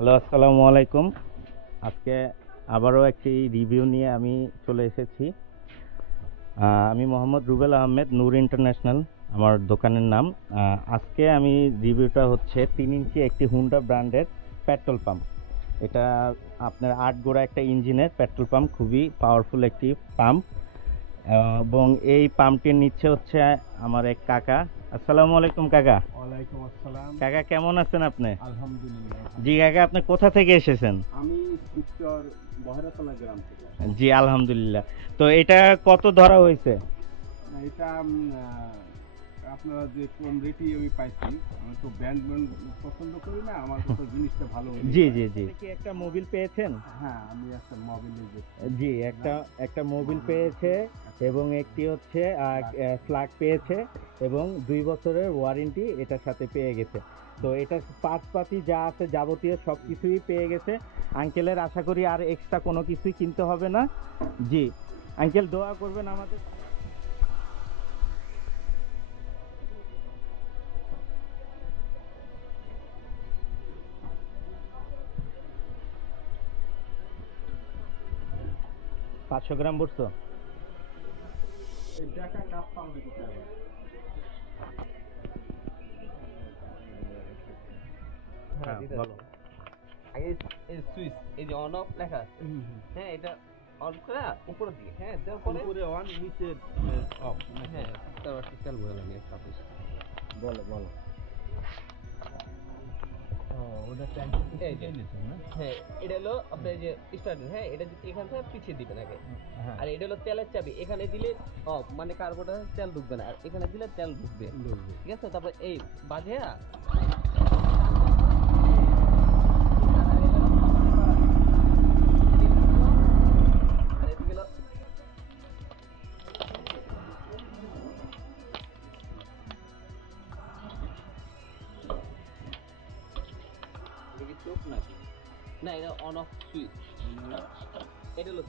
Hello, আসসালামু আলাইকুম। আজকে আবারও একটি রিভিউ নিয়ে আমি চলে এসেছি। আমি মোহাম্মদ রুবেল আহমেদ, নূর ইন্টারন্যাশনাল আমার দোকানের নাম। আজকে আমি রিভিউটা হচ্ছে 3 ইঞ্চি একটি হুন্ডা ব্র্যান্ডের পেট্রোল পাম্প। এটা আপনার 8 গোড়া একটা ইঞ্জিনের পেট্রোল পাম্প, খুবই পাওয়ারফুল একটি পাম্প। এবং এই পাম্পটির নিচ্ছে হচ্ছে আমার এক কাকা। আসসালামু আলাইকুম কাকা। ওয়ালাইকুম আসসালাম। কাকা কেমন আছেন আপনি? আলহামদুলিল্লাহ। জি কাকা, আপনি কোথা থেকে এসেছেন? আমি শিবচর বহরাতলা গ্রাম থেকে। জি আলহামদুলিল্লাহ। তো এটা কত ধরা হয়েছে? এটা আপনারা যে কম রেটে আমি পাইছি। আমি তো ব্র্যান্ড পছন্দ করি না, আমার কাছে জিনিসটা ভালো হলে জি জি জি। কি একটা মোবিল পেয়েছেন? হ্যাঁ, আমি একটা মোবিলে জি, একটা মোবিল পেয়েছে এবং একটি হচ্ছে ফ্ল্যাগ পেয়েছে এবং 2 বছরের ওয়ারেন্টি এটার সাথে পেয়ে গেছে। তো এটা পার্টসপাতি যা আছে যাবতীয় সব কিছুই পেয়ে গেছে। আঙ্কেলের আশা করি আর এক্সট্রা কোনো কিছুই কিনতে হবে না। জি আঙ্কেল, দোয়া করবেন আমাদের। পাঁচশো গ্রাম বসতো। এই টাকা কাপ পাবে কোথায়? হ্যাঁ বলো। আগে এই সুইচ, এই যে অন অফ লেখা আছে, হ্যাঁ এটা অন করে উপরের দিকে, হ্যাঁ দেওয়ার পরে উপরে অন, নিচে অফ। হ্যাঁ তারপর তেল ভরে লাগে সাপোজ। বলো বলো। ওটা এই যে হ্যাঁ এটা হলো আপনার যে স্টার্টিং, হ্যাঁ এটা এখান থেকে পিছিয়ে দিবেন আগে। আর এটা হলো তেলের চাবি, এখানে দিলে অফ মানে কার্বোটা তেল ঢুকবে না, আর এখানে দিলে তেল ঢুকবে। ঠিক আছে, তারপর এই বাজে না, এটা অন অফ সুইচ, এটা হলো